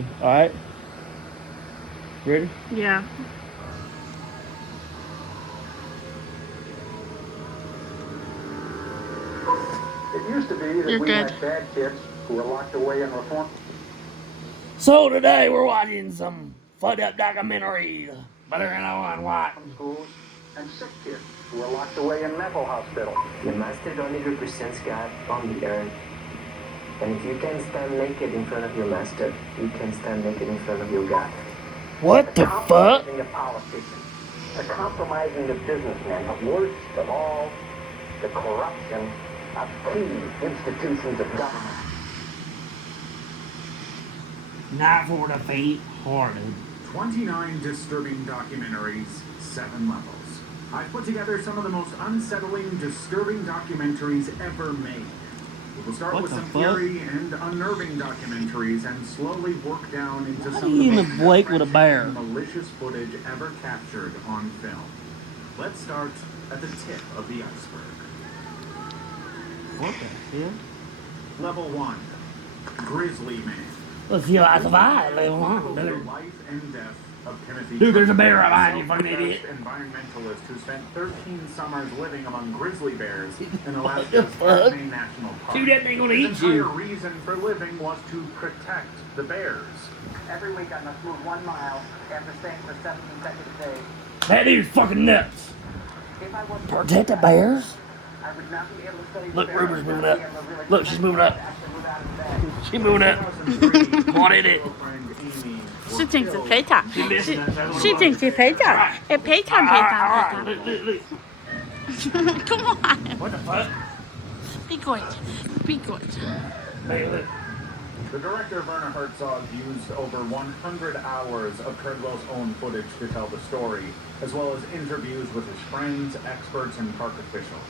Alright. Ready? Yeah. It used to be that You're we good. had bad kids who were locked away in reform So today we're watching some fucked up documentaries. Better than I want to watch. schools and sick kids who were locked away in mental hospitals. The master only represents God on the earth. And if you can stand naked in front of your master, you can stand naked in front of your God. What the fuck? Compromising the politicians, the compromising the businessmen, but worst of all, the corruption of key institutions of government. Not for the faint-hearted. 29 disturbing documentaries, 7 levels. I put together some of the most unsettling, disturbing documentaries ever made. We will start What with the some fuck? eerie and unnerving documentaries and slowly work down into How some do of you the even most blake with a heart-wrenching bear? and malicious footage ever captured on film. Let's start at the tip of the iceberg. What the hell? Level 1. Grizzly Man. Let's see how I survive. Level Chronicles one, the dude. life and death of Timothy. Dude, there's a bear Turner, behind you, fucking self-professed idiot. environmentalist who spent 13 summers living among grizzly bears in What Alaska's the fuck? Katmai National Park. Dude, that thing gonna His eat you. entire reason for living was to protect the bears. Every week I must move 1 mile after staying for 7 consecutive days. That dude's fucking nuts. If I wasn't Protect the bears? I would not be able to study Look, the bears. Ruper's moving I up. would not be able to Look, she's moving up. actually move out of bed. She moving up. 2003, Come on in it. girlfriend Amy was She thinks it's killed paytime. She missed She, that. That's what she it thinks was. it's paytime. Alright. It's paytime, Alright, paytime, look. paytime. Come on. What the fuck? Be good. Be good. Hey, look. The director Werner Herzog used over 100 hours of Curdwell's own footage to tell the story, as well as interviews with his friends, experts, and park officials.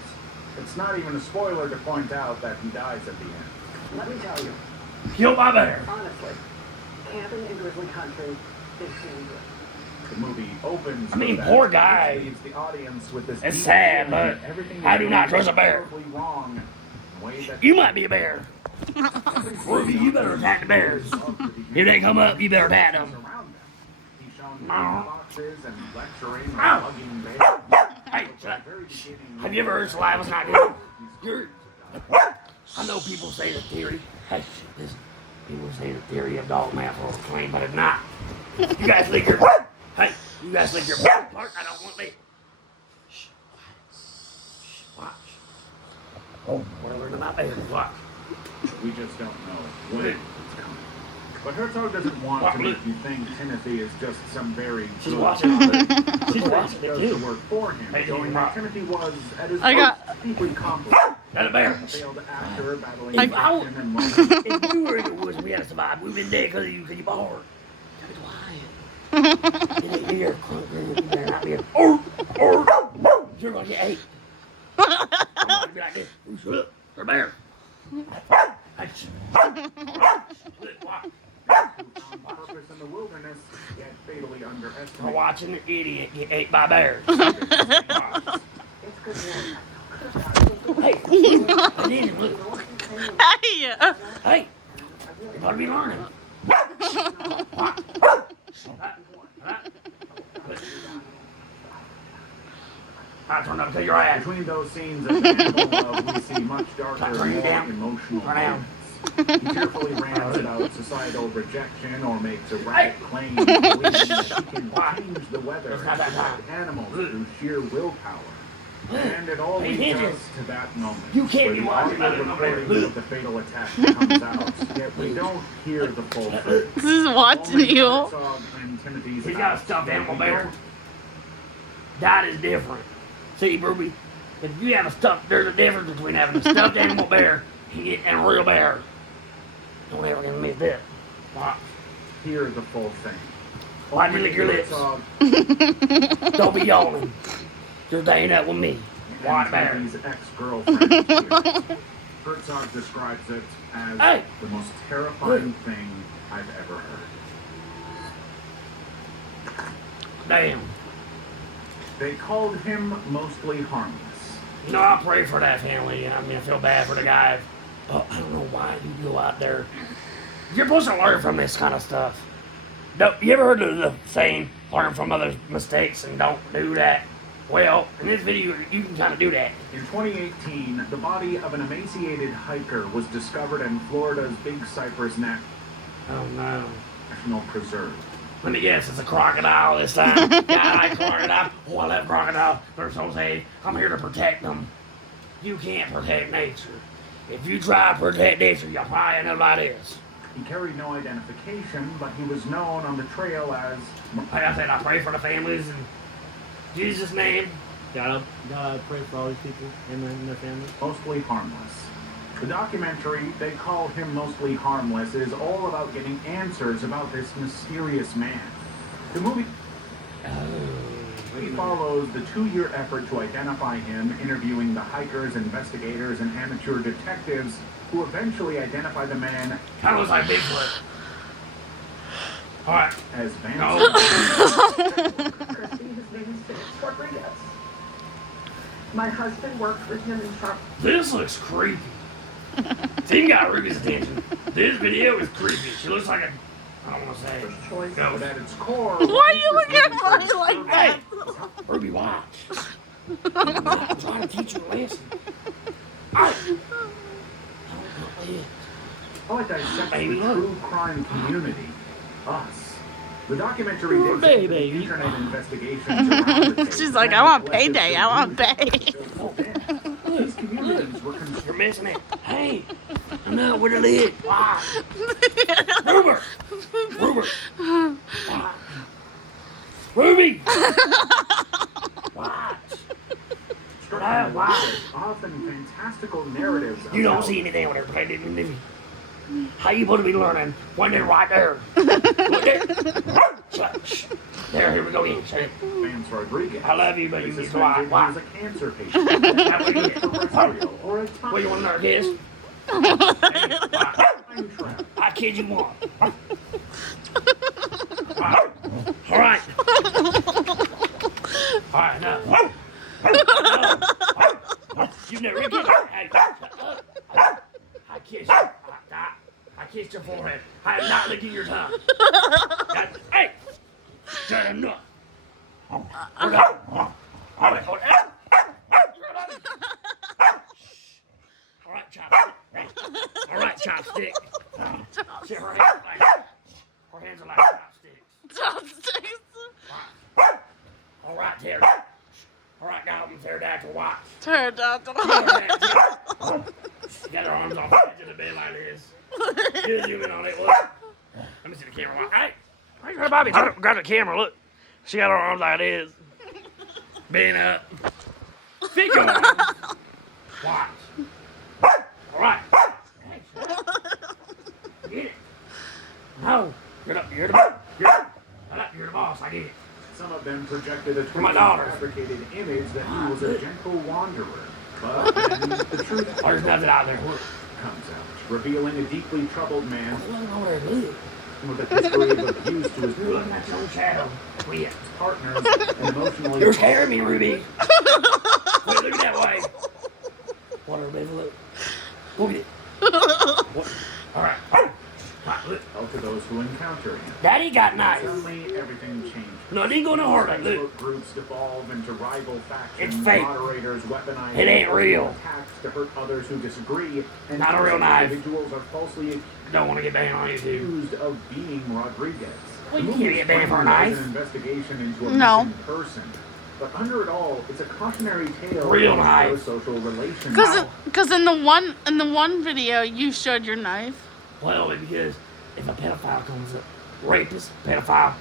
It's not even a spoiler to point out that he dies at the end. Let me tell you, Kill my bear. honestly, camping in grizzly country is dangerous. The movie opens. I mean, with poor that, guy. which leaves the audience with this It's deep sad, feeling but that everything I is do not going trust a bear. horribly wrong in ways that You might be a bear. Ruby, you better attack the bears. If they come up, you better attack them. around them. He's shown Meow. boxes and lecturing Meow. and hugging bears. Hey, At the very beginning, have you ever heard saliva's not good? You're, I know people say the theory. Hey, listen. People say the theory of dog math will claim, but it's not. You guys lick your. Hey, you guys lick your part. I don't want it. Shh, watch. Oh, we're learning about bears. Watch. We just don't know when it's coming. But Herzog doesn't want to make you think Timothy is just some very She's good watching father. it. She's watching it Does too. the work for him, Hey, showing that Timothy was at his I got- most deeply complicated. That's a bear. A failed actor battling I- addiction and loneliness. If we were in the woods and we had to survive, we'd been dead because you bored. Be quiet. It ain't here, crunk. You better not be a. You're gonna get ate. I'm gonna be like this. Ooh, shut up. You're a bear. Purpose in the wilderness, yet fatally I'm underestimated. watching an idiot get ate by bears. It's good work. Hey, I need him. Look. Hey. Hey, you better be learning. I turned up to your ass. Between those scenes of animal love, we see much darker, Turn you more down. emotional Turn down. moments. He tearfully rants about societal rejection or makes erratic claims, believing that he can change the weather It's and not that time. protect animals through sheer willpower. And it all Hey, leads Hitchens. us to that moment You can't where be the watching audio that in the recording of the fatal attack comes out, yet we don't hear the full truth. This is watching Only you. Herzog and Timothy's He's got a acts stuffed make animal me bear. know. That is different. See, Ruby, if you have a stuffed, there's a difference between having a stuffed animal bear and a real bear. Don't ever gonna miss that. Watch. Hear the full thing. Why do you lick your lips? Herzog Don't be yawning. Just hanging up with me. White bear. Timothy's ex-girlfriend here. Herzog describes it as Hey! the most terrifying thing I've ever heard. Damn. They called him mostly harmless. You know, I pray for that family. I mean, I feel bad for the guy. But I don't know why you go out there You're supposed to learn from this kind of stuff. You ever heard of the saying, learn from others' mistakes and don't do that? Well, in this video, you can kind of do that. In 2018, the body of an emaciated hiker was discovered in Florida's Big Cypress Oh no. National Preserve. Let me guess, it's a crocodile this time. God, I like crocodile. Oh, I love crocodile. They're so safe. I'm here to protect them. You can't protect nature. If you try to protect nature, you'll probably end up like this. He carried no identification, but he was known on the trail as... Like I said, I pray for the families in Jesus' name. Gotta pray for all these people and their families. Mostly Harmless. The documentary, they call him Mostly Harmless, is all about getting answers about this mysterious man. The movie follows the 2-year effort to identify him, interviewing the hikers, investigators, and amateur detectives who eventually identify the man Kind of looks like Bigfoot. All right. as Van. No. Christy, his name is Felix Rodriguez. My husband worked with him in Sharp. This looks creepy. Team got Ruby's attention. This video is creepy. She looks like a, I don't want to say, Choice. ghost. But at its core, Why are you looking at me like Hey, that? Ruby, watch. I'm not trying to teach you a lesson. I how it dissects Baby, the look. true crime community, us. The documentary Oh, digs into the baby. internet investigations around the case. She's like, I want payday. I want pay. These communities were You're missing it. Hey, I'm not with the lid. Watch. Ruby. Ruby. Watch. Ruby. Watch. Watch. often fantastical narratives. You don't about see anything when they're playing in the movie. How you supposed to be learning when they're right there? Right there. Shh. There, here we go again. Shut it. Vance Rodriguez. I love you, but you Is need to suspected watch. he was a cancer patient. Now, what do you get? Or a What, you want another kiss? time trap. I kid you not. All right. All right, now. You've never kissed. Hey, shut up. I kissed you. I kissed your forehead. I am not licking your tongue. Hey! Damn nut. All right, hold on. All right, chopstick. All right, chopstick. Sit her hands like her hands are like chopsticks. Chopsticks. All right, Terry. All right, now I'm pterodactyl. Watch. Pterodactyl. She got her arms off the edge of the bed like this. Just zoom in on it. Look. Let me see the camera. Hey, hey, Bobby, grab the camera. Look. She got her arms like this. Bend up. Feet going. Watch. All right. Hey, shut up. Get it. No. You're the boss. You're the boss. I get it. Some of them projected a my daughter. fabricated image that he was a gentle wanderer. But then the truth There's nothing out there. Look. comes out, revealing a deeply troubled man Look over there. Look. with a history of abuse to his You're looking at your own shadow. Quit. partners and emotionally. You're scaring me, Ruby. Wait, look that way. Water, baby, look. Look at it. What? All right. Right, look. To those who encounter him. Daddy got nice. Suddenly, everything changed. No, it ain't gonna hurt it. Facebook Look. groups devolve into rival factions. It's fake. Moderators weaponize It ain't real. attacks to hurt others who disagree. And Not a real knife. individuals are falsely Don't want to get banned on YouTube. accused of being Rodriguez. Well, you The can't movie's get banned for a framed as knife. An investigation into a No. missing person. But under it all, it's a cautionary tale Real of knife. social relations. Because in the one video you showed your knife. Well, because if a pedophile comes up, rapist, pedophile,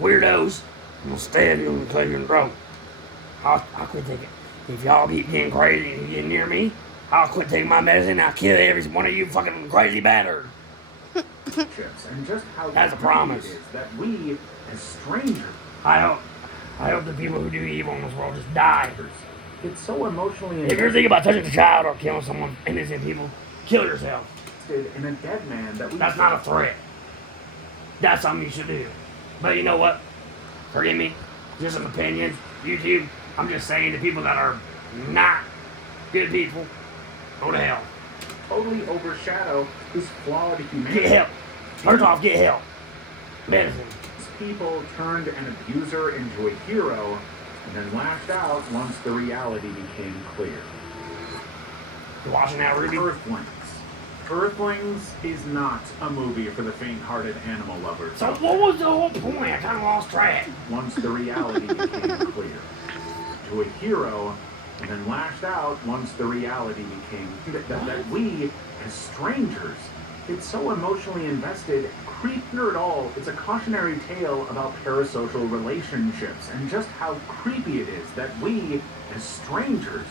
weirdos, I'm gonna stab you and cut your throat. I'll quit taking. If y'all keep getting crazy and getting near me, I'll quit taking my medicine. I'll kill every one of you fucking crazy bastards. And just how That's a deep promise. it is that we, as strangers, I hope the people who do evil in this world just die. get so emotionally If you're thinking about touching a child or killing someone, innocent people, kill yourself. invested in a dead man that we That's not a threat. That's something you should do. But you know what? Forgive me. Just some opinions. YouTube. I'm just saying to people that are not good people, go to hell. totally overshadow his flawed Get humanity. help. First off, get help. Medicine. People turned an abuser into a hero and then lashed out once the reality became clear. You watching that, Ruby? Earthlings. Earthlings is not a movie for the faint-hearted animal lovers. So what was the whole point? I kind of lost track. Once the reality became clear. To a hero, and then lashed out once the reality became that we, as strangers, it's so emotionally invested. Creepier at all, it's a cautionary tale about parasocial relationships and just how creepy it is that we, as strangers,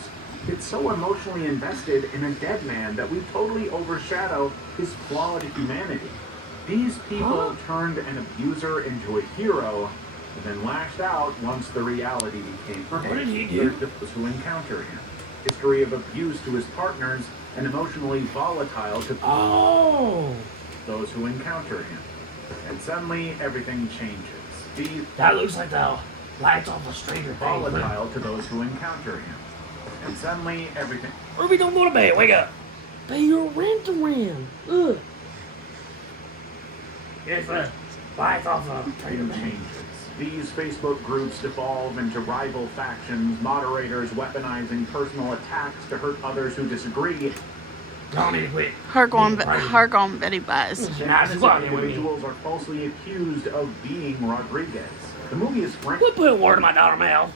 get so emotionally invested in a dead man that we totally overshadow his flawed humanity. These people turned an abuser into a hero and then lashed out once the reality became clear. What did he do? Those who encounter him. History of abuse to his partners and emotionally volatile to those who encounter him. And suddenly everything changes. That looks like the lights off a Stranger Things. Volatile to those who encounter him. And suddenly everything Ruby, don't go to bed. Wake up. Pay your rent around. Ugh. Here's the lights off a Stranger Things. changes. These Facebook groups devolve into rival factions, moderators weaponizing personal attacks to hurt others who disagree. Y'all need to quit. Her going Betty buys. Nah, just walk in with me. Individuals are falsely accused of being Rodriguez. The movie is frank. Quit putting word in my daughter's mouth.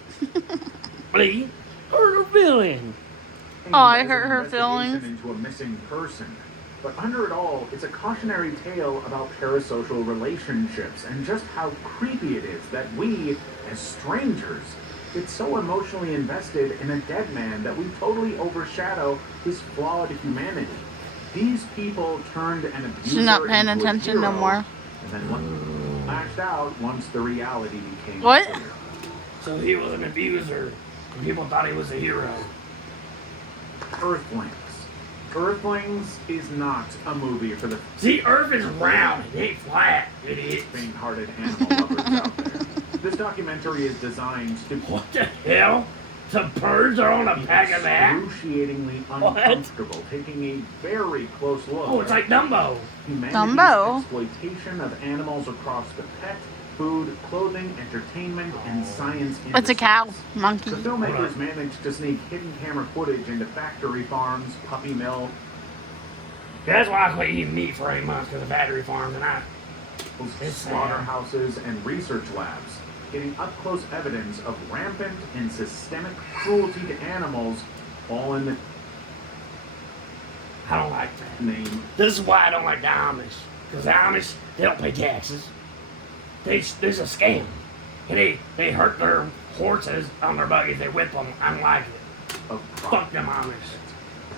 Please. Hurt her feeling. Oh, I as hurt an her investigation feelings. into a missing person. But under it all, it's a cautionary tale about parasocial relationships and just how creepy it is that we, as strangers, get so emotionally invested in a dead man that we totally overshadow his flawed humanity. These people turned an abuser She's not paying into a attention no hero, more. and then lashed out once the reality became What? clear. So he was an abuser. And people thought he was a hero. Earthlings. Earthlings is not a movie for the See, Earth is round. It ain't flat. It is. faint-hearted animal lovers out there. This documentary is designed to What the hell? Some birds are on a be pack of that? excruciatingly What? uncomfortable, taking a very close look Oh, it's like Dumbo. humanity's Dumbo. exploitation of animals across the pet, food, clothing, entertainment, and science industries. It's a cow, monkey. The filmmakers managed to sneak hidden camera footage into factory farms, puppy mill, That's why I quit eating meat for 8 months because of battery farms and I. It's sad. slaughterhouses, and research labs, getting up-close evidence of rampant and systemic cruelty to animals, all in the I don't like that. name. This is why I don't like the Amish. Because the Amish, they don't pay taxes. There's a scam. And they hurt their horses on their buggies. They whip them. I don't like it. Of Fuck them Amish.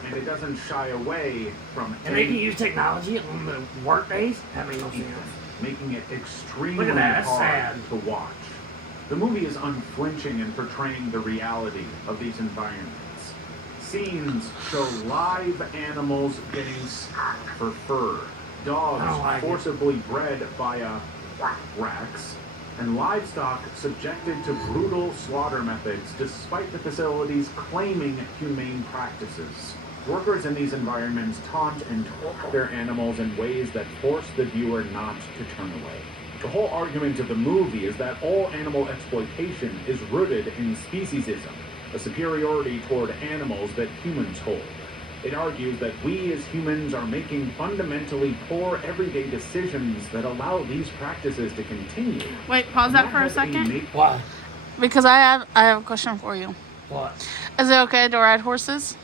And it doesn't shy away from And they can use technology on the work days? That makes no sense. making it extremely Look at that, that's hard sad. to watch. The movie is unflinching in portraying the reality of these environments. Scenes show live animals getting slapped for fur, I don't dogs like it. forcibly bred via racks, and livestock subjected to brutal slaughter methods despite the facilities claiming humane practices. Workers in these environments taunt and torture their animals in ways that force the viewer not to turn away. The whole argument of the movie is that all animal exploitation is rooted in speciesism, a superiority toward animals that humans hold. It argues that we as humans are making fundamentally poor everyday decisions that allow these practices to continue. Wait, pause that for a has second. Why? Because I have a question for you. What? Is it okay to ride horses?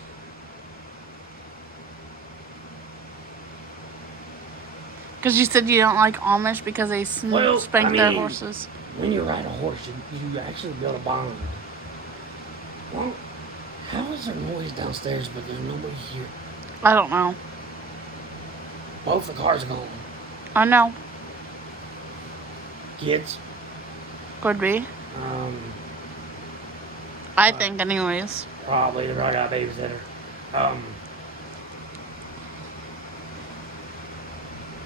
Because you said you don't like Amish because they Well, spank I their mean- horses. When you ride a horse, you actually build a bond. Well, how is there noise downstairs but there's nobody here? I don't know. Both the cars are gone. I know. Kids. Could be. I think, anyways. Probably. They probably got a babysitter.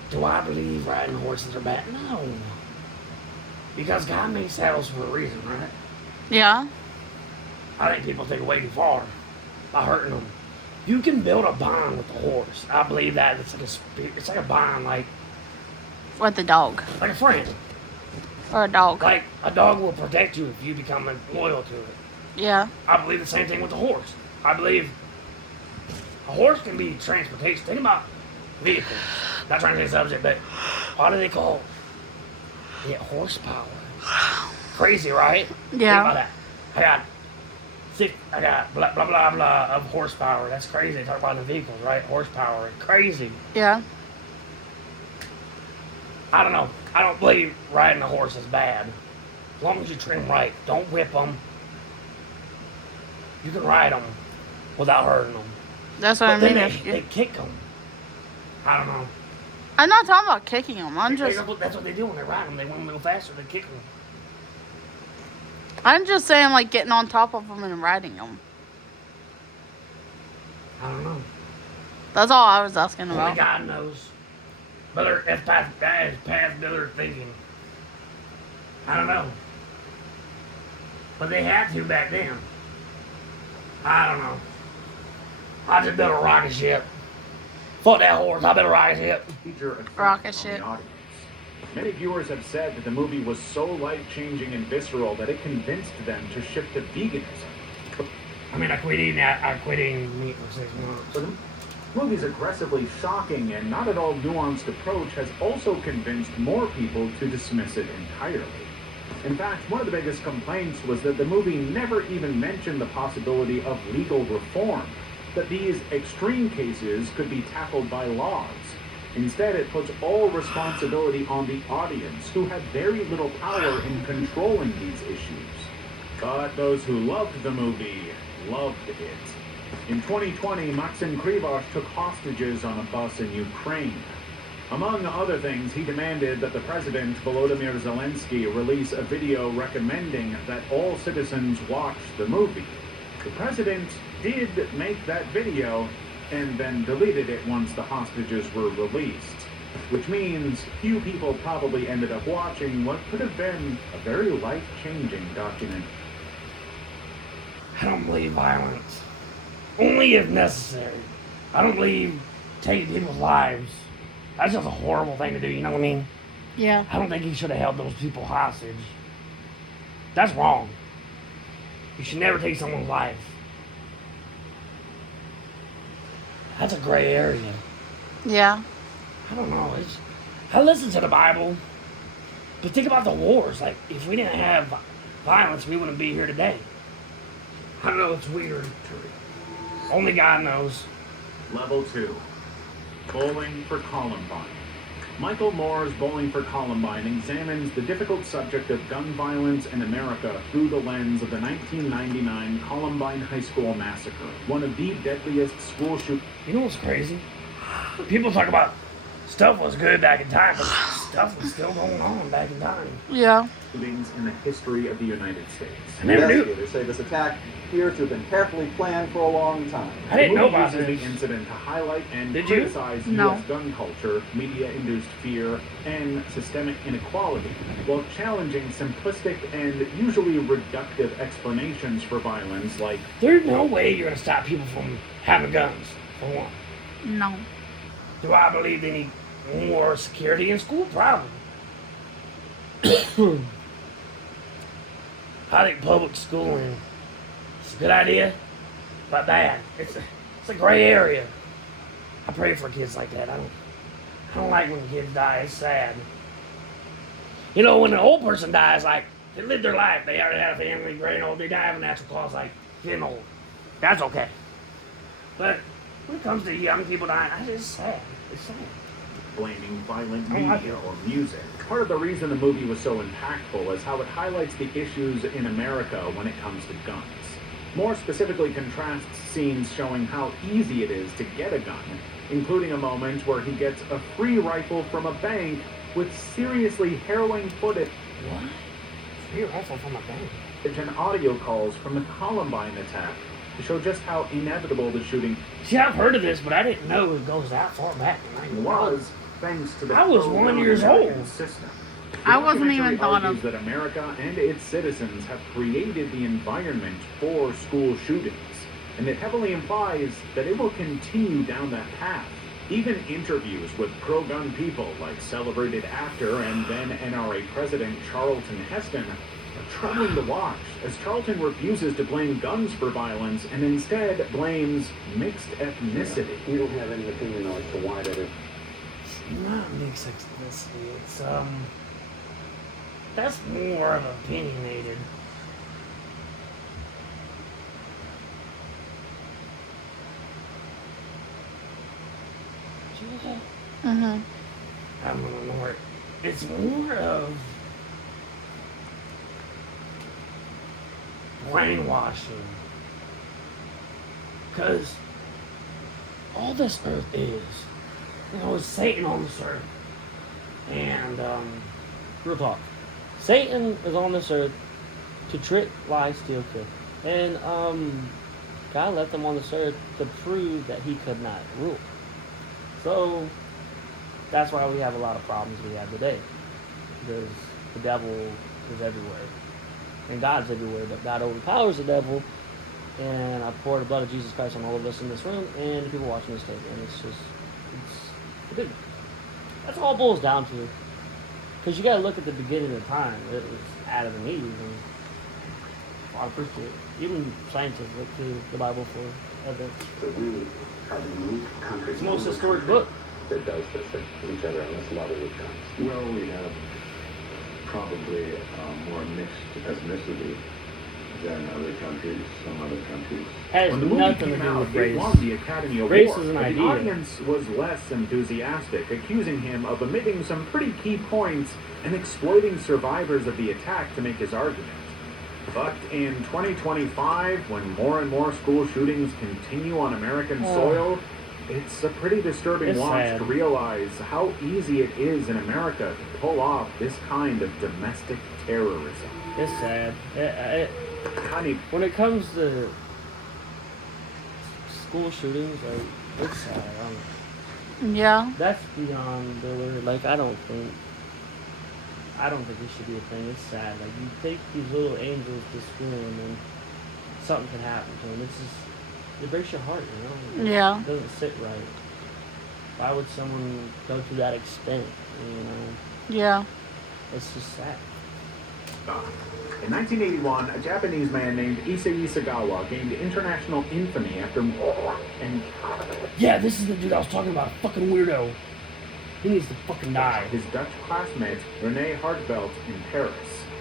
Do I believe riding horses are bad? No. Because God made saddles for a reason, right? Yeah. I think people take it way too far by hurting them. You can build a bond with the horse. I believe that it's like a bond. Like With a dog. Like a friend. Or a dog. Like, a dog will protect you if you become loyal to it. Yeah. I believe the same thing with a horse. I believe a horse can be transportation. Think about vehicles. Not trying to change the subject, but what do they call it? Yeah, horsepower. Crazy, right? Yeah. Think about that. I got blah, blah, blah, blah of horsepower. That's crazy. They talk about the vehicles, right? Horsepower. Crazy. Yeah. I don't know. I don't believe riding a horse is bad. As long as you train them right. Don't whip them. You can ride them without hurting them. That's what But I then mean. they kick them. I don't know. I'm not talking about kicking them. I'm just That's what they do when they ride them. They want them to go faster. They kick them. I'm just saying, like, getting on top of them and riding them. I don't know. That's all I was asking Only about. God knows. But that's past Billiard thinking. I don't know. But they had to back then. I don't know. I just built a rocket ship. Fuck that horse. I built a rocket ship. Rocket ship. Many viewers have said that the movie was so life-changing and visceral that it convinced them to shift to veganism. I mean, I quit eating meat for 6 months. But the movie's aggressively shocking and not at all nuanced approach has also convinced more people to dismiss it entirely. In fact, one of the biggest complaints was that the movie never even mentioned the possibility of legal reform, that these extreme cases could be tackled by laws. Instead, it puts all responsibility on the audience, who had very little power in controlling these issues. But those who loved the movie loved it. In 2020, Maxim Krivos took hostages on a bus in Ukraine. Among other things, he demanded that the president, Volodymyr Zelensky, release a video recommending that all citizens watch the movie. The president did make that video, and then deleted it once the hostages were released. Which means few people probably ended up watching what could have been a very life-changing documentary. I don't believe violence. Only if necessary. I don't believe taking people's lives. That's just a horrible thing to do, you know what I mean? Yeah. I don't think he should have held those people hostage. That's wrong. You should never take someone's life. That's a gray area. Yeah. I don't know. I listen to the Bible. But think about the wars. Like, if we didn't have violence, we wouldn't be here today. I don't know. It's weird. Only God knows. Level 2. Bowling for Columbine. Michael Moore's Bowling for Columbine examines the difficult subject of gun violence in America through the lens of the 1999 Columbine High School massacre, one of the deadliest school shootings. You know what's crazy? People talk about stuff was good back in time, but stuff was still going on back in time. Yeah. In the history of the United States. I never knew. Investigators say this attack appears to have been carefully planned for a long time. I didn't know about the this. incident to highlight and Did you? criticize No. U.S. gun culture, media-induced fear, and systemic inequality, while challenging simplistic and usually reductive explanations for violence like There's no way you're going to stop people from having guns, for one. No. Do I believe they need more security in school? Probably. I think public schooling is a good idea, but bad. It's a gray area. I pray for kids like that. I don't like when kids die. It's sad. You know, when an old person dies, like, they lived their life. They already had a family, great old. They die of a natural cause, like getting old. That's okay. But when it comes to young people dying, it's sad. It's sad. blaming violent I like media or music. Part of the reason the movie was so impactful is how it highlights the issues in America when it comes to guns. More specifically contrasts scenes showing how easy it is to get a gun, including a moment where he gets a free rifle from a bank with seriously harrowing footage What? Free rifle from a bank? and audio calls from the Columbine attack to show just how inevitable the shooting See, I've heard of this, but I didn't know it goes that far back. was, thanks to the I was 1 year pro-American old. system. I wasn't The even documentary thought argues of. that America and its citizens have created the environment for school shootings, and it heavily implies that it will continue down that path. Even interviews with pro-gun people like celebrated actor and then NRA President Charlton Heston are troubling to watch, as Charlton refuses to blame guns for violence and instead blames mixed ethnicity. You don't have any opinion as to why that is. Not mixed ethnicity. It's that's more of opinionated. Mm-hmm. I'm gonna more. It's more of brainwashing. Because all this earth is, it's Satan on this earth. And, Real talk. Satan is on this earth to trick, lie, steal, kill. And God left him on this earth to prove that he could not rule. So that's why we have a lot of problems we have today. Because the devil is everywhere. And God's everywhere, but God overpowers the devil. And I pour the blood of Jesus Christ on all of us in this room and the people watching this tape. And it's good. That's all it boils down to. Because you got to look at the beginning of time. It was Adam and Eve. And a lot of proof to it. Even scientists look to the Bible for evidence. So we have a unique country. It's the most historic book. That does this to each other unless a lot of it comes. Well, we have probably more mixed ethnicity than other countries, some other countries. Has When the movie nothing to came do out, with it race. won the Academy Award, Race is an but the idea. audience was less enthusiastic, accusing him of omitting some pretty key points and exploiting survivors of the attack to make his argument. But in 2025, when more and more school shootings continue on American soil, it's a pretty disturbing It's watch sad. to realize how easy it is in America to pull off this kind of domestic terrorism. It's sad. Kind of When it comes to school shootings, it's sad. Yeah. That's beyond the word. Like, I don't think it should be a thing. It's sad. Like, you take these little angels to school and then something can happen to them. It's just, it breaks your heart, you know? Yeah. It doesn't sit right. Why would someone go to that extent, you know? Yeah. It's just sad. In 1981, a Japanese man named Issei Sagawa gained international infamy after and yeah, this is the dude I was talking about. Fucking weirdo. He needs to fucking die. his Dutch classmate René Hartvelt in Paris.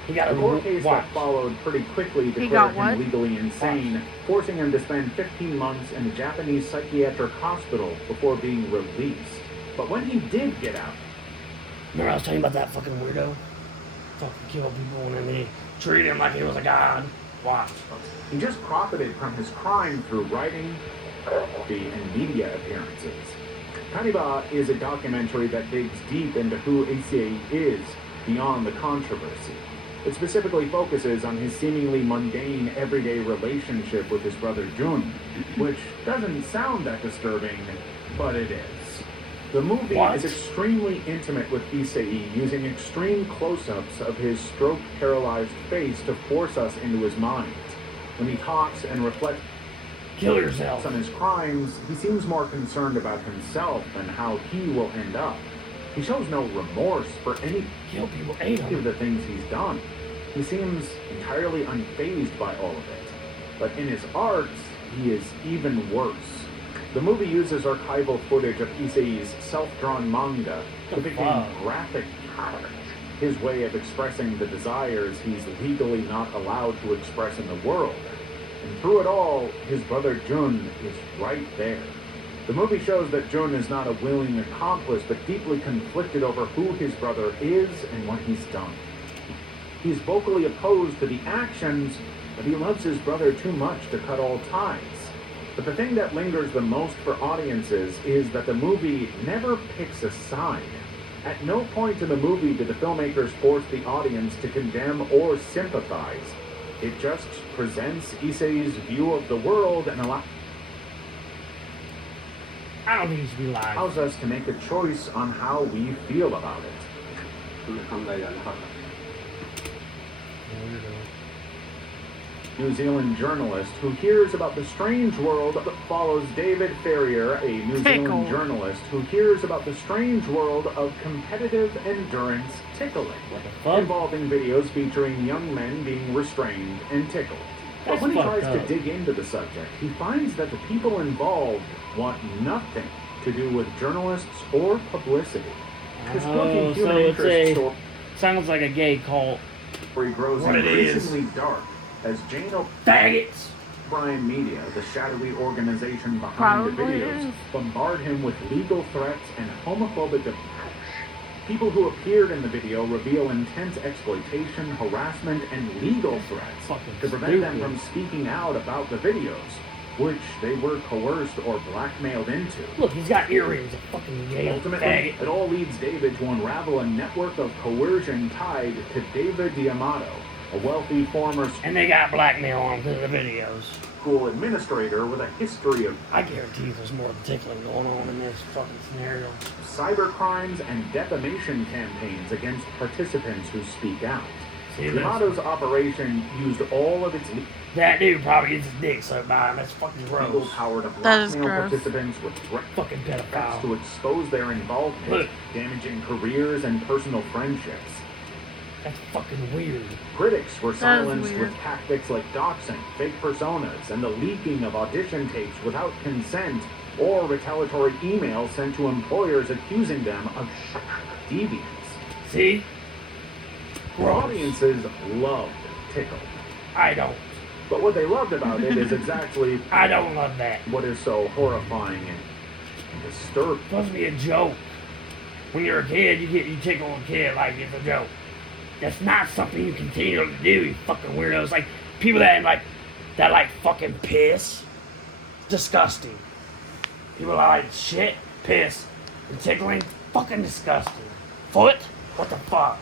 He got A court case watch. that followed pretty quickly He declared got him what? legally insane, forcing him to spend 15 months in a Japanese psychiatric hospital before being released. But when he did get out, Remember I was telling you about that fucking weirdo? Fucking kill people and then they treat him like he was a god. Watch. he just profited from his crime through writing, therapy, and media appearances. Kaniba is a documentary that digs deep into who Issei is beyond the controversy. It specifically focuses on his seemingly mundane, everyday relationship with his brother Jun, which doesn't sound that disturbing, but it is. The movie What? is extremely intimate with Issei, using extreme close-ups of his stroke-paralyzed face to force us into his mind. When he talks and reflects Kill yourself. on his crimes, he seems more concerned about himself and how he will end up. He shows no remorse for any Kill people. Ate of him. the things he's done. He seems entirely unfazed by all of it. But in his art, he is even worse. The movie uses archival footage of Issei's self-drawn manga, depicting fuck? graphic carnage, his way of expressing the desires he's legally not allowed to express in the world. And through it all, his brother Jun is right there. The movie shows that Jun is not a willing accomplice, but deeply conflicted over who his brother is and what he's done. He's vocally opposed to the actions, but he loves his brother too much to cut all ties. But the thing that lingers the most for audiences is that the movie never picks a side. At no point in the movie did the filmmakers force the audience to condemn or sympathize. It just presents Issei's view of the world and allows I don't think he should be live. us to make a choice on how we feel about it. New Zealand journalist who hears about the strange world that follows David Ferrier, a New Zealand journalist who hears about the strange world of competitive endurance tickling, involving videos featuring young men being restrained and tickled. But when he tries to dig into the subject, he finds that the people involved want nothing to do with journalists or publicity. This quirky human interest story sounds like a gay cult. Grows increasingly dark as Jane Faggots! O'Brien Media, the shadowy organization behind the videos, bombard him with legal threats and homophobic. People who appeared in the video reveal intense exploitation, harassment, and legal threats to prevent them from speaking out about the videos, which they were coerced or blackmailed into. Look, he's got earrings, a fucking gay Ultimately, faggot. it all leads David to unravel a network of coercion tied to David D'Amato, a wealthy former And they got blackmail on because of the videos. school administrator with a history of I guarantee there's more tickling going on in this fucking scenario. cyber crimes and defamation campaigns against participants who speak out. See, D'Amato's operation used all of its that dude probably gets his dick sucked by him. That's fucking legal gross. power to That is blackmail gross. participants with Fucking threats pedophile. to expose their involvement, Look. damaging careers and personal friendships. That's fucking weird. Critics were That is silenced weird. with tactics like doxing, fake personas, and the leaking of audition tapes without consent, or retaliatory emails sent to employers accusing them of deviance. See? Gross. Audiences loved Tickle. I don't. But what they loved about it is exactly I don't love that. what is so horrifying and disturbing. It's supposed to be a joke. When you're a kid, you tickle a kid like it's a joke. That's not something you continue to do, you fucking weirdos. Like people that like fucking piss. Disgusting. People that like shit, piss, and tickling, fucking disgusting. Foot? What the fuck?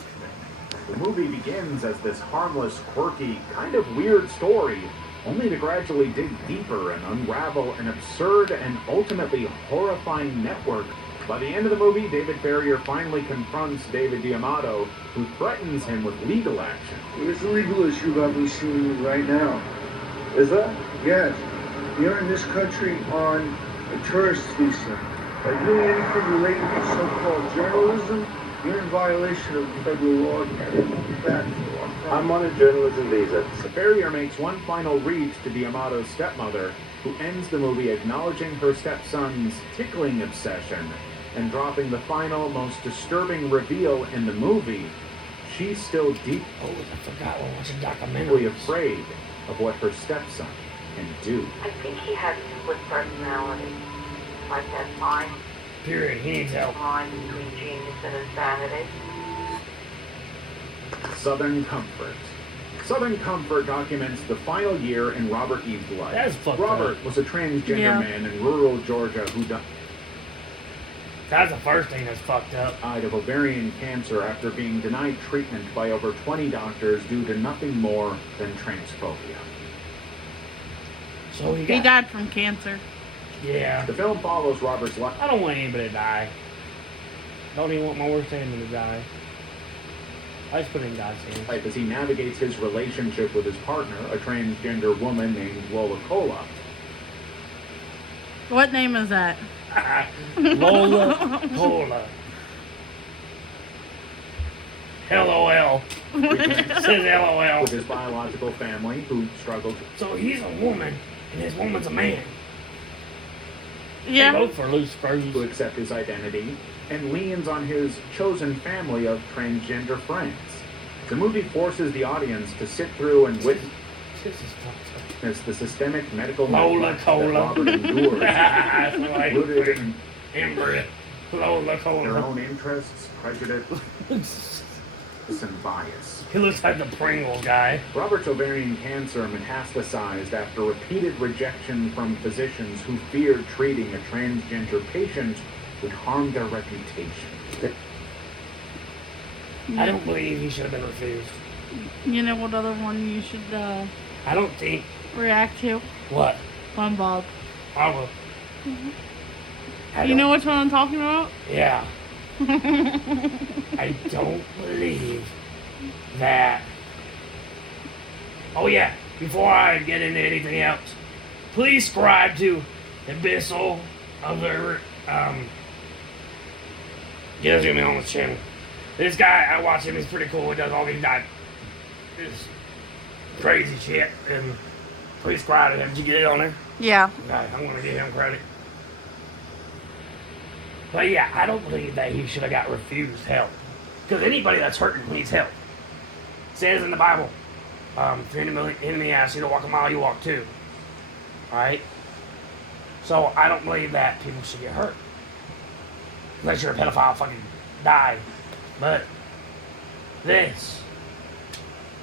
The movie begins as this harmless, quirky, kind of weird story, only to gradually dig deeper and unravel an absurd and ultimately horrifying network. By the end of the movie, David Ferrier finally confronts David D'Amato, who threatens him with legal action. It's a legal issue about me suing you right now. Is that? Yes. You're in this country on a tourist visa. By doing anything related to so-called journalism, you're in violation of federal law. I'm on a journalism visa. Ferrier makes one final reach to D'Amato's stepmother, who ends the movie acknowledging her stepson's tickling obsession and dropping the final, most disturbing reveal in the movie. She's still deeply Oh, I forgot we're watching documentaries. afraid of what her stepson can do. I think he has split personality. Like that fine Period. He needs help. line between genius and insanity. Southern Comfort. Southern Comfort documents the final year in Robert Eve's life. That's fucked Robert up. was a transgender Yeah. man in rural Georgia who That's the first thing that's fucked up. died of ovarian cancer after being denied treatment by over 20 doctors due to nothing more than transphobia. So He died from cancer. Yeah. The film follows Robert's life I don't want anybody to die. Don't even want my worst enemy to die. I just put it in God's hands. as he navigates his relationship with his partner, a transgender woman named Lola Cola. What name is that? Lola Cola. LOL. Says LOL. With his biological family, who struggled So he's a woman, and his woman's a man. They Yeah. vote for loose to screws. accept his identity, and leans on his chosen family of transgender friends. The movie forces the audience to sit through and witness This is fucked up. the systemic medical Lola neglect that Cola. Robert endures, That's like rooted in inbred. Lola their Cola. own interests, prejudice, and bias. He looks like the Pringle guy. Robert's ovarian cancer metastasized after repeated rejection from physicians who feared treating a transgender patient would harm their reputation. I don't believe he should have been refused. You know what other one you should I don't think. react to? What? One Bob. I will. I You don't- know which one I'm talking about? Yeah. I don't believe that. Oh yeah, before I get into anything else, please subscribe to Abyssal Observer. Get me on the channel. This guy, I watch him, he's pretty cool. He does all these this crazy shit. And please subscribe to him. Did you get it on there? Yeah. Okay, I'm gonna give him credit. But yeah, I don't believe that he should have got refused help. Because anybody that's hurting needs help. It says in the Bible, if your enemy asks you to walk a mile, you walk two. Alright? So I don't believe that people should get hurt. Unless you're a pedophile, fucking die. But this,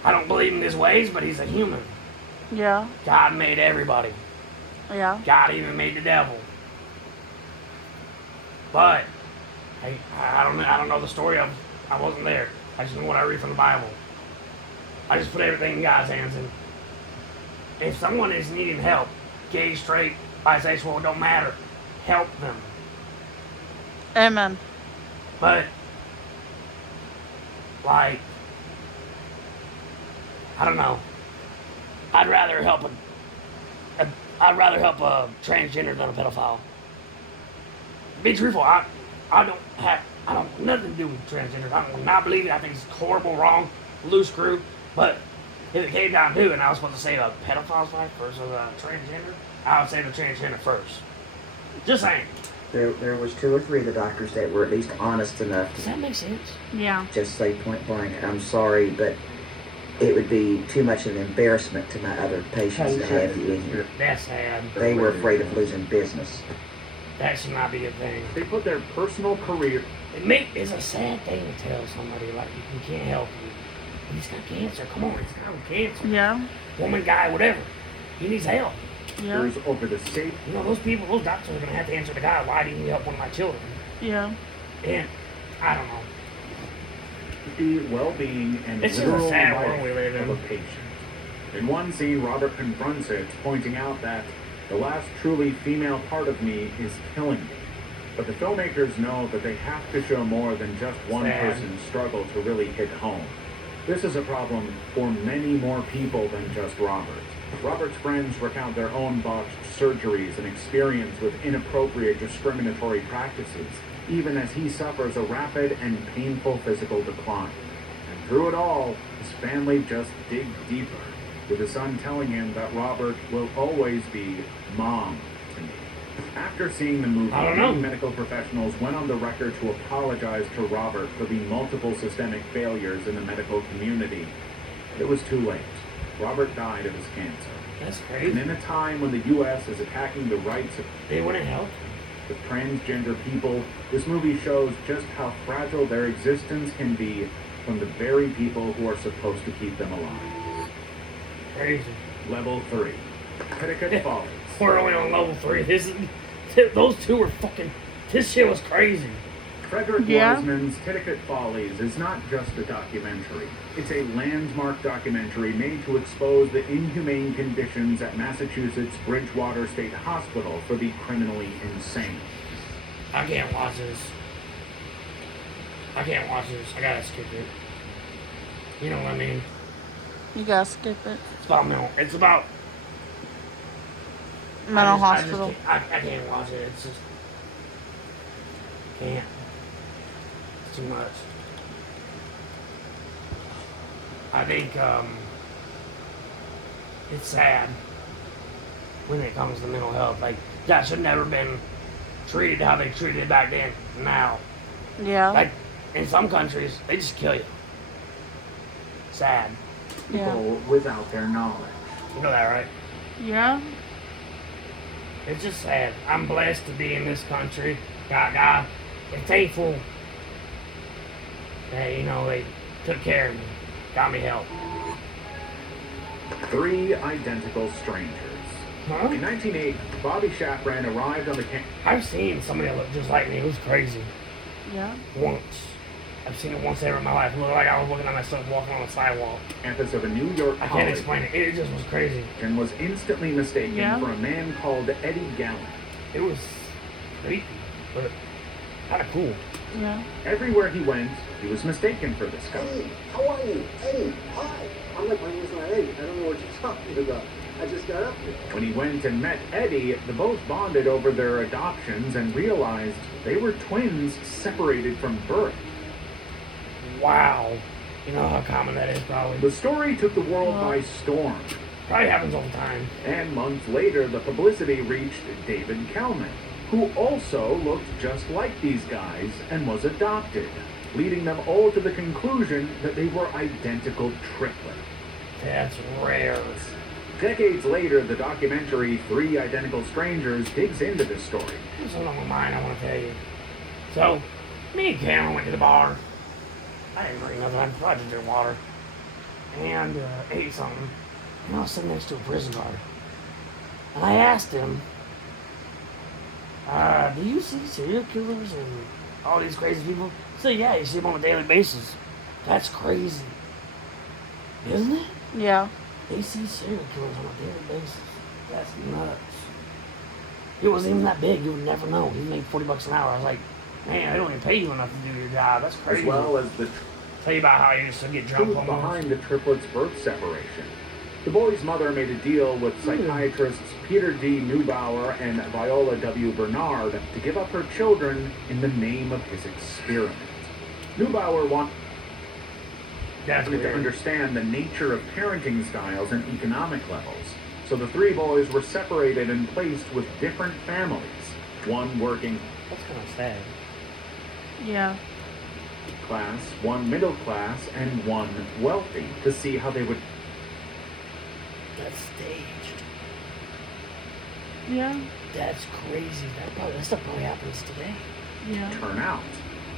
I don't believe in his ways, but he's a human. Yeah. God made everybody. Yeah. God even made the devil. But I don't know the story of. I wasn't there. I just know what I read from the Bible. I just put everything in God's hands, and if someone is needing help, gay, straight, bisexual, it don't matter. Help them. Amen. But like, I don't know. I'd rather help a transgender than a pedophile. Be truthful, I don't nothing to do with transgenders. I do not believe it. I think it's horrible, wrong, loose screw. But if it came down to it, and I was supposed to say a pedophile's life versus a transgender, I would say the transgender first. Just saying. There was 2 or 3 of the doctors that were at least honest enough Does that make sense? Yeah. just say point blank, I'm sorry, but it would be too much of an embarrassment to my other patients to have you in here. That's sad. They were afraid of losing business. That should not be a thing. They put their personal career. It's a sad thing to tell somebody like you can't help you. He's got cancer. Come on, he's got cancer. Yeah. Woman, guy, whatever. He needs help. Yeah. Over the state. You know, those people, those doctors are gonna have to answer the guy. Why didn't you help one of my children? Yeah. And I don't know. The well-being and This is a literal sad life world we live in. of a patient. In one scene, Robert confronts it, pointing out that the last truly female part of me is killing me. But the filmmakers know that they have to show more than just one Sad. person's struggle to really hit home. This is a problem for many more people than just Robert. Robert's friends recount their own botched surgeries and experience with inappropriate discriminatory practices, even as he suffers a rapid and painful physical decline. And through it all, his family just dig deeper, with his son telling him that Robert will always be Mom to me. After seeing the movie, I don't know. many medical professionals went on the record to apologize to Robert for the multiple systemic failures in the medical community. It was too late. Robert died of his cancer. That's And crazy. in a time when the U.S. is attacking the rights of They wouldn't help. transgender people, this movie shows just how fragile their existence can be from the very people who are supposed to keep them alive. Crazy. Level 3. Petticoat Follies. We're only on level 3. Those two were fucking. This shit was crazy. Frederick Yeah. Wiseman's Petticoat Follies is not just a documentary. It's a landmark documentary made to expose the inhumane conditions at Massachusetts Bridgewater State Hospital for the criminally insane. I can't watch this. I gotta skip it. You know what I mean? You gotta skip it. It's about mental. It's about Mental I hospital. can't watch it. It's just can't. It's too much. I think it's sad when it comes to mental health. Like that should never been treated how they treated it back then. Now, Yeah. like in some countries, they just kill you. Sad. Yeah. People without their knowledge. You know that, right? Yeah. It's just sad. I'm blessed to be in this country. God, I'm thankful that, you know, they took care of me, got me help. 3 Identical Strangers. Huh? In 1980, Bobby Shafran arrived on the I've seen somebody that looked just like me. It was crazy. Yeah. Once. I've seen it once ever in my life. It looked like I was looking at myself walking on a sidewalk. campus of a New York I can't college explain it. It just was crazy. and was instantly mistaken Yeah. for a man called Eddie Gallant. It was creepy, but kind of cool. Yeah. Everywhere he went, he was mistaken for this guy. Hey, how are you? Eddie, hi. I'm like, my name's not Eddie. I don't know what you're talking ago. I just got up here. When he went and met Eddie, the both bonded over their adoptions and realized they were twins separated from birth. Wow. You know how common that is, probably. The story took the world by storm. Probably happens all the time. And months later, the publicity reached David Kelman, who also looked just like these guys and was adopted, leading them all to the conclusion that they were identical triplets. That's rare. Decades later, the documentary Three Identical Strangers digs into this story. There's something on my mind I want to tell you. So, me and Cameron went to the bar. I didn't drink nothing. I probably just drank water. And ate something. And I was sitting next to a prison guard. And I asked him, do you see serial killers and all these crazy people? He said, yeah, you see them on a daily basis. That's crazy. Isn't it? Yeah. They see serial killers on a daily basis. That's nuts. It wasn't even that big. You would never know. He made $40 an hour. I was like, man, they don't even pay you enough to do your job. That's crazy. As well as the tell you about how you used to get drunk truth on behind the triplets' birth separation. The boy's mother made a deal with psychiatrists Peter D. Neubauer and Viola W. Bernard to give up her children in the name of his experiment. Neubauer wanted to understand the nature of parenting styles and economic levels, so the three boys were separated and placed with different families, one working That's kind of sad. Yeah. class, one middle class, and one wealthy, to see how they would That's staged. Yeah. That's crazy. That stuff probably happens today. Yeah. turn out.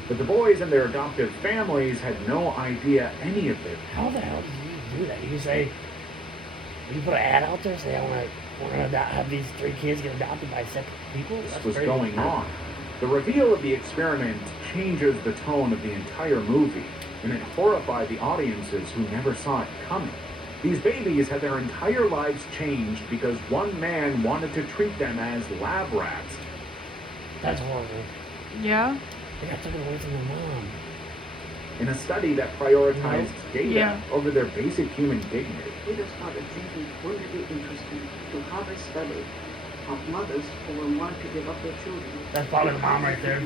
But the boys and their adoptive families had no idea any of it. How the hell do you do that? You say, you put an ad out there, say, I want to have these 3 kids get adopted by separate people? This was going on. The reveal of the experiment changes the tone of the entire movie, and it horrified the audiences who never saw it coming. These babies had their entire lives changed because one man wanted to treat them as lab rats. That's horrible. Yeah. They got taken away from their mom. In a study that prioritized data over their basic human dignity. We just thought it would be interesting to have a study of mothers who will want to give up their children. That's probably the mom right there.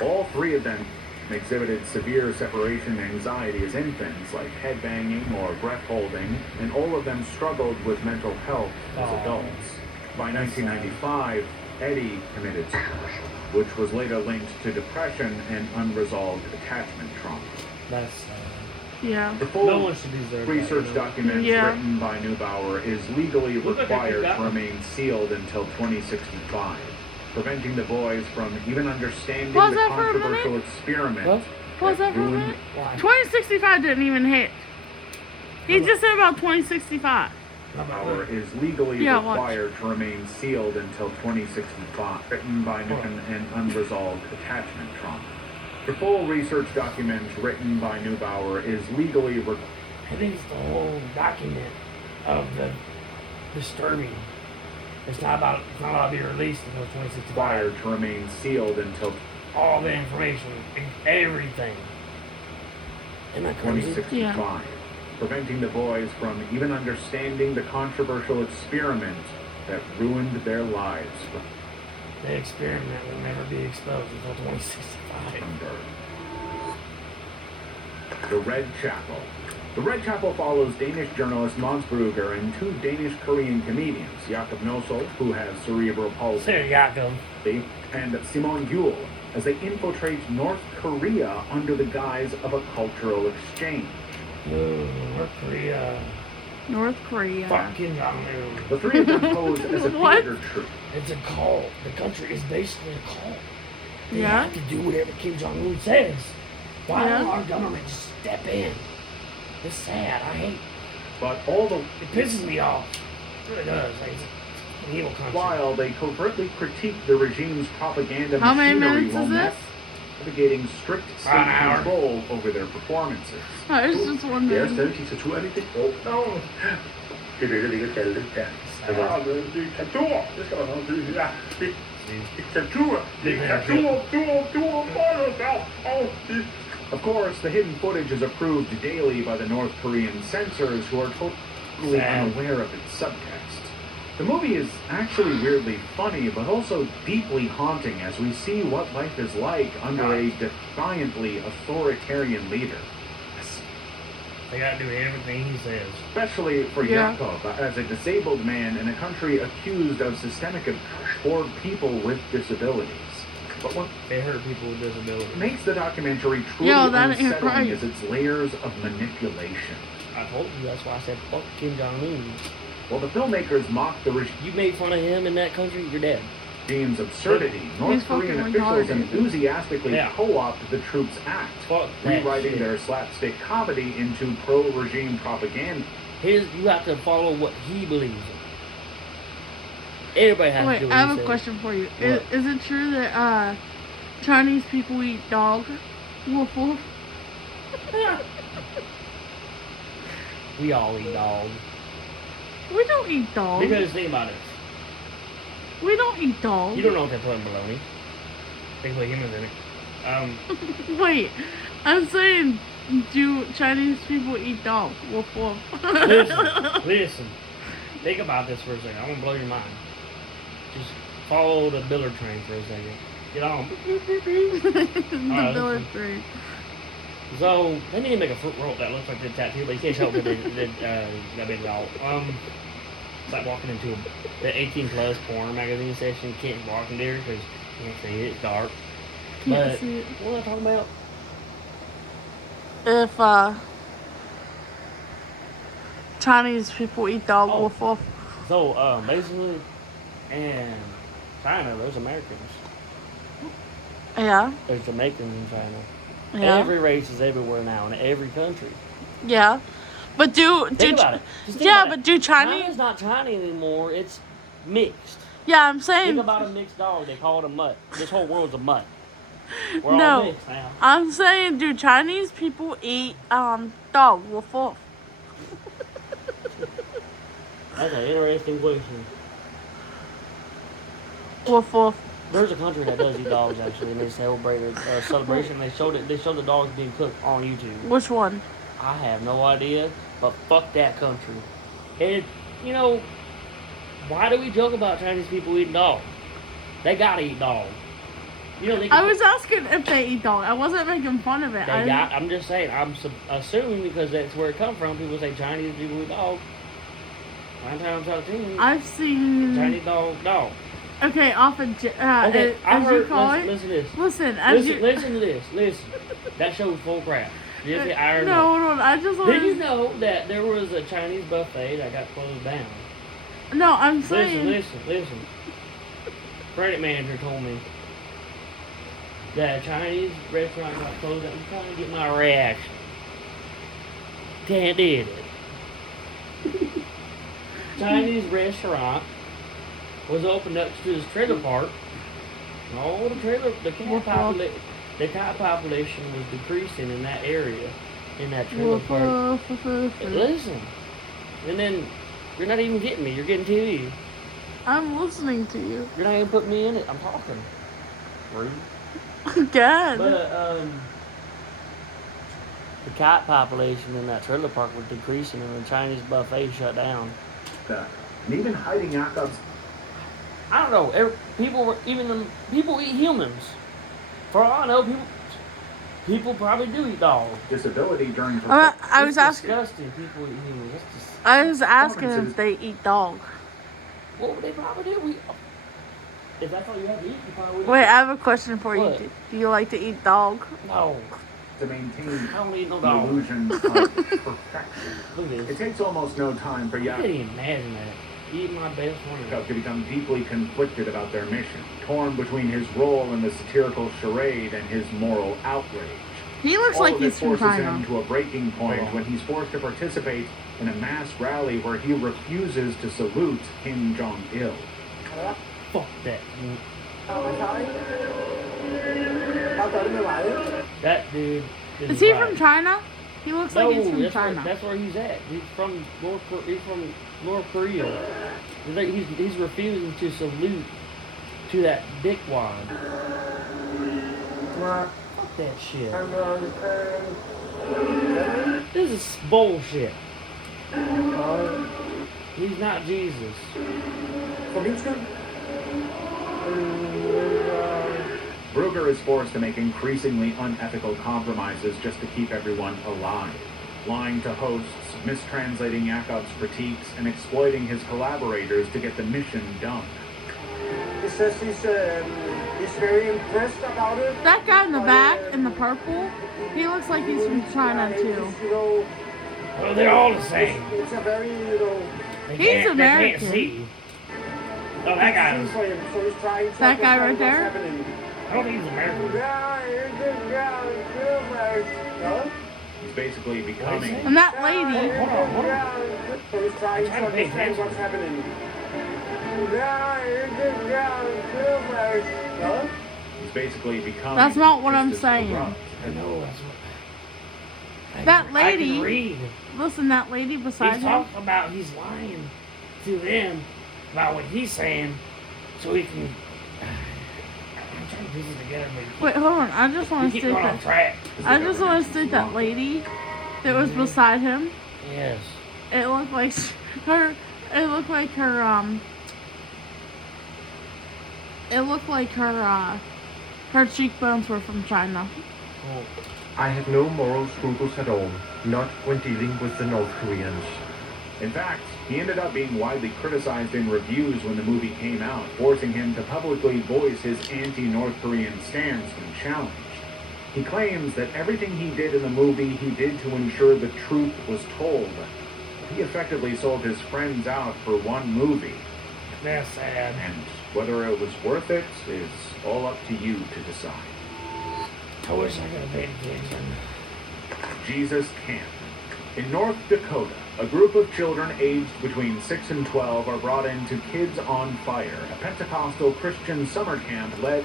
All 3 of them exhibited severe separation anxiety as infants, like head banging or breath holding, and all of them struggled with mental health as adults. By 1995, Eddie committed suicide, which was later linked to depression and unresolved attachment trauma. That's Yeah. The full no one should deserve research that, document written by Neubauer is legally required to remain sealed until 2065, preventing the boys from even understanding Pause the that for a controversial minute. experiment. Pause that for a ruined- minute. 2065 didn't even hit. He just said about 2065. Neubauer is legally required to remain sealed until 2065, written by and unresolved attachment trauma. The full research document written by Neubauer is legally required. I think it's the whole document of the disturbing. It's not allowed to be released until 2065. To remain sealed until all the information, everything. Isn't that crazy? 2065, preventing the boys from even understanding the controversial experiment that ruined their lives. The experiment will never be exposed until 2065. The Red Chapel. The Red Chapel follows Danish journalist Mads Brugger and 2 Danish-Korean comedians, Jakob Nosel, who has cerebral palsy, Jakob, and Simon Yule, as they infiltrate North Korea under the guise of a cultural exchange. North Korea. North Korea. Fucking Jong-un. The 3 of them pose as a What? theater troupe. It's a cult. The country is basically a cult. They Yeah. have to do whatever Kim Jong-un says. Why Yeah. don't our government just step in? It's sad. I hate. But all the It pisses me off. It really does. Like, it's an evil country. while they covertly critique the regime's propaganda How many machinery minutes while is this? navigating strict state An hour. control over their performances. Oh, it's just 1 Det er minute. stadig diktatur, er det ikke det? No. Det er det, der ligger kaldet det. Ja. Det var diktatur. Det skal der noget til. Ja. Diktatur. Of course, the hidden footage is approved daily by the North Korean censors who are told totally unaware of its subtext. The movie is actually weirdly funny, but also deeply haunting as we see what life is like under a defiantly authoritarian leader. They gotta do everything he says. Especially for Jakob, as a disabled man in a country accused of systemic oppression toward people with disabilities. But what They hurt people with disabilities. makes the documentary truly that ain't unsettling right. is its layers of manipulation. I told you, that's why I said fuck Kim Jong-un. While the filmmakers mock the You made fun of him in that country, you're dead. regime's absurdity, North Korean fucking officials retarded. enthusiastically co-opt the troops' act, Fuck that rewriting shit. their slapstick comedy into pro-regime propaganda. You have to follow what he believes in. Everybody has to Wait, do what I he have a says. question for you. What? Is it true that Chinese people eat dog? Woof woof. We all eat dogs. We don't eat dogs. Because think about it. We don't eat dogs. You don't know what they put in bologna. They put humans in it. Wait, I'm saying, do Chinese people eat dogs? Woof woof. Listen. Think about this for a second. I want to blow your mind. Just follow the Billiard train for a second. Get on. The Billiard train. So, they need to make a foot roll that looks like the tattoo, but you can't tell because that big dog. It's like walking into the 18 plus porn magazine section. You can't walk in there because you can't see it. It's dark. Can't see it. What am I talking about? If Chinese people eat dog, woof woof. So, basically, in China, there's Americans. Yeah. There's Jamaicans in China. Yeah. Every race is everywhere now in every country. Yeah. But Think about it. Just think yeah, about but it. do Chinese? China's not China anymore. It's mixed. Yeah, I'm saying. Think about a mixed dog. They call it a mutt. This whole world's a mutt. We're all No, mixed now. I'm saying, do Chinese people eat dog? Woof woof. That's an interesting question. Woof woof. There's a country that does eat dogs actually, and they celebrated a celebration. They showed it. They showed the dogs being cooked on YouTube. Which one? I have no idea, but fuck that country. And you know, why do we joke about Chinese people eating dogs? They gotta eat dogs. You know, I was asking if they eat dog. I wasn't making fun of it. I'm just saying. I'm assuming because that's where it comes from. People say Chinese people eat dogs. 9 times out of 10. I've seen Chinese dog. Okay, off of Okay, as I you heard. call Listen to this. Listen, Listen to this. Listen. That show's full crap. Just the iron. No, hold on. I just want Did you know that there was a Chinese buffet that got closed down? No, I'm saying. Listen. Credit manager told me that a Chinese restaurant got closed down. I'm trying to get my reaction. Can't did it. Chinese restaurant was opened up to this trailer park. And all the cat population was decreasing in that area, in that trailer park. Listen, and then you're not even getting me. You're getting TV. I'm listening to you. You're not even putting me in it. I'm talking. Rude. God. But the cat population in that trailer park was decreasing, and the Chinese buffet shut down. And even hiding Jakob's I don't know. People eat humans. For all I know, people probably do eat dogs. disability during her I was asking. Disgusting. People eat humans. That's just. I was asking if they eat dog. What would they probably do? If that's all you have to eat, you probably would. Wait, I have a question for What? you. Do you like to eat dog? No. to maintain I don't eat no the dog. illusion of perfection. Look at It this. takes almost no time for I can't Jakob even imagine that. Eat my best friend. to become deeply conflicted about their mission, torn between his role in the satirical charade and his moral outrage. He looks All like of it he's from forces him China. to a breaking point when he's forced to participate in a mass rally where he refuses to salute Kim Jong-il. Fuck that. That dude Is he right. from China? He looks like he's from China. That's where he's at. He's from North Korea. He's refusing to salute to that dickwad. Fuck that shit. This is bullshit. He's not Jesus. Brugger is forced to make increasingly unethical compromises just to keep everyone alive, lying to hosts, mistranslating Yakov's critiques, and exploiting his collaborators to get the mission done. He says he's very impressed about it. That guy in the back in the purple, he looks like he's from China too. Well, they're all the same. It's a very, He's American. They can't see. Oh, that guy is. so he's trying to That guy right understand there? what's happening. I don't think he's American. He's basically becoming And that lady, Hold on. So he's trying to I'm trying to pay understand attention. what's happening. He's basically becoming. That's not what just I'm as saying. corrupt. I know that's what. That I lady- can read. listen, that lady beside He's him. talking about he's lying to them about what he's saying, so he can. I'm trying to piece it together, but Wait, hold on. I just you want to keep state going off that. track. I just want to state that lady that was beside him. Yes. It looked like her. It looked like her. It looked like her. Her cheekbones were from China. I had no moral scruples at all, not when dealing with the North Koreans. In fact, he ended up being widely criticized in reviews when the movie came out, forcing him to publicly voice his anti-North Korean stance when challenged. He claims that everything he did in the movie he did to ensure the truth was told. He effectively sold his friends out for one movie. That's sad. And whether it was worth it is all up to you to decide. I wish I could have paid attention. Jesus Camp. In North Dakota, a group of children aged between 6 and 12 are brought into Kids on Fire, a Pentecostal Christian summer camp led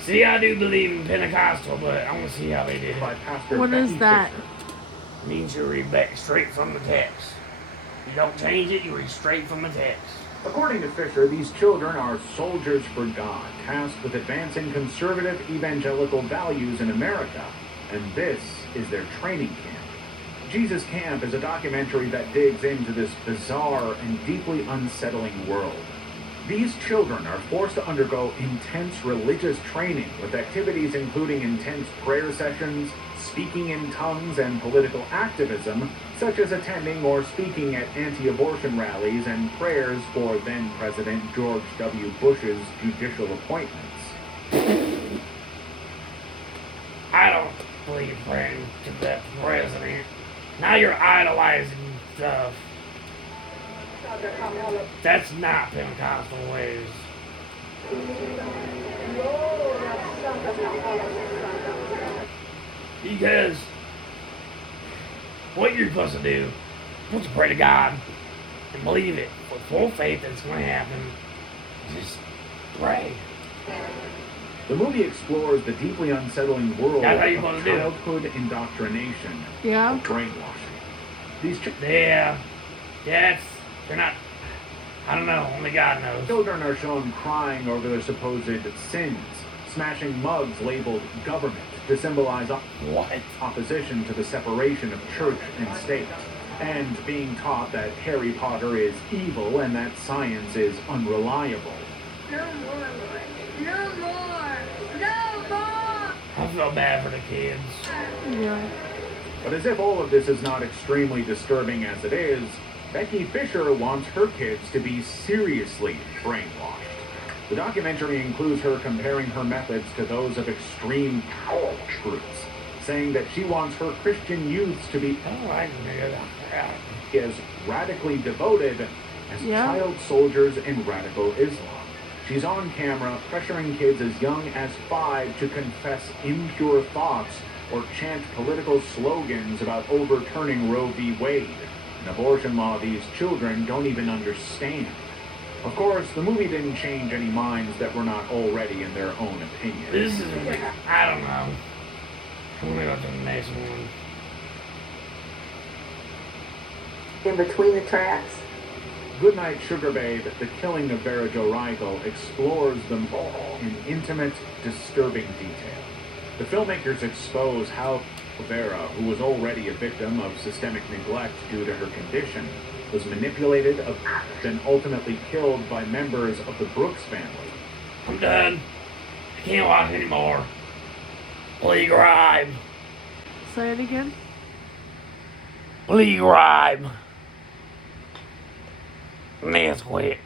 See, I do believe in Pentecostal, but I want to see how they did by it. Pastor What is Becky that? Fisher. Means you read back straight from the text. You don't change it, you read straight from the text. According to Fisher, these children are soldiers for God, tasked with advancing conservative evangelical values in America, and this is their training camp. Jesus Camp is a documentary that digs into this bizarre and deeply unsettling world. These children are forced to undergo intense religious training with activities including intense prayer sessions, speaking in tongues, and political activism, such as attending or speaking at anti-abortion rallies and prayers for then-President George W. Bush's judicial appointments. I don't believe praying to that president. Now you're idolizing stuff. That's not Pentecostal ways. Because what you're supposed to do, you're supposed to pray to God and believe it with full faith that it's going to happen. Just pray. The movie explores the deeply unsettling world That's how you're of supposed to do it. childhood indoctrination Yeah. or brainwashing. These Yeah, they're not, I don't know, only God knows. children are shown crying over their supposed sins, smashing mugs labeled government to symbolize What? opposition to the separation of church and state, and being taught that Harry Potter is evil and that science is unreliable. No more, Lord. No more. No more. I feel bad for the kids. Yeah. But as if all of this is not extremely disturbing as it is, Becky Fisher wants her kids to be seriously brainwashed. The documentary includes her comparing her methods to those of extreme power groups, saying that she wants her Christian youths to be I don't like that. as radically devoted as Yeah. child soldiers in radical Islam. She's on camera pressuring kids as young as 5 to confess impure thoughts or chant political slogans about overturning Roe v. Wade, an abortion law these children don't even understand. Of course, the movie didn't change any minds that were not already in their own opinion. This is, I don't know. I'm gonna go to the next one. In between the tracks. Goodnight Sugar Babe, The Killing of Vera Jo Rigel, explores them all in intimate, disturbing detail. The filmmakers expose how Vera, who was already a victim of systemic neglect due to her condition, was manipulated, and ultimately killed by members of the Brooks family. I'm done. I can't watch anymore. League rhyme. Say it again. League rhyme. Let's quit.